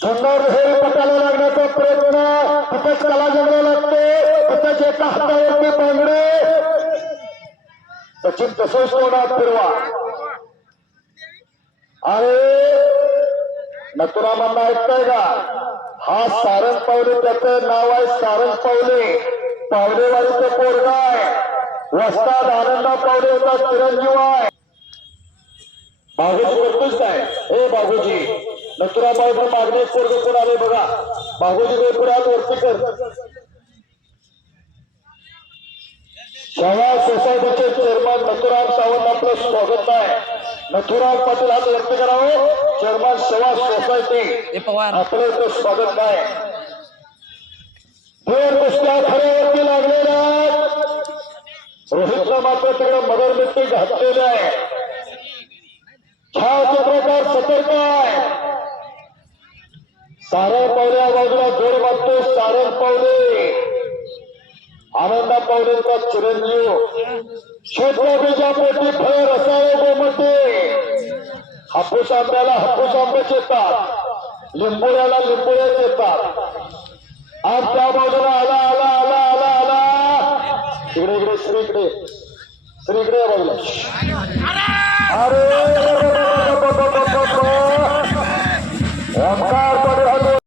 सुंदर हे पटायला लागण्याचा प्रयत्न तिथेच कला जमला लागते तिथेच एका हातावरती पांगडे सचिन तसंच तोंडात फिरवा. अरे नथुरामांना ऐकताय का? हा सारंग पावले त्याचं नाव आहे सारंग पावले पावलेवाडीचं पोरगा आहे. वस्ताद आनंदा पावले होता चिरंजीव आहे. बाबूजी बघतोच काय हे बाबूजी. नथुराबाई मागणे पोरग कोण आले बघा. बागूजी काही पुढे हात वरती कर. शाळा सोसायटीचे चेअरमन नथुराम सावंत आपलं स्वागत आहे. नथुराम पाटील हात व्यक्त करावं चेअरमन सेवा सोसायटी. हे आपलं इथं स्वागत आहे. दोन कुस्त्या खऱ्यावरती लागलेल्या. रोहितला मात्र तिकडे मदर मिट्टी घातलेली आहे. छायाचित्रकार सतर्क आहे. सारंग पावले या बाजूला जोर मागतोय सारंग पावले आनंदा पावलेंचा चिरंजीव. शेतकऱ्याच्या पोटी फळ रसाळे गोमटे. हापूस आंब्याला हापूस आंबेच येतात. लिंबोळ्याला लिंबोळ्याच येतात. आज त्या बाजूला आला आला आला आला आला. इकडे इकडे श्री इकडे श्री इकडे या बाजूला. अरे!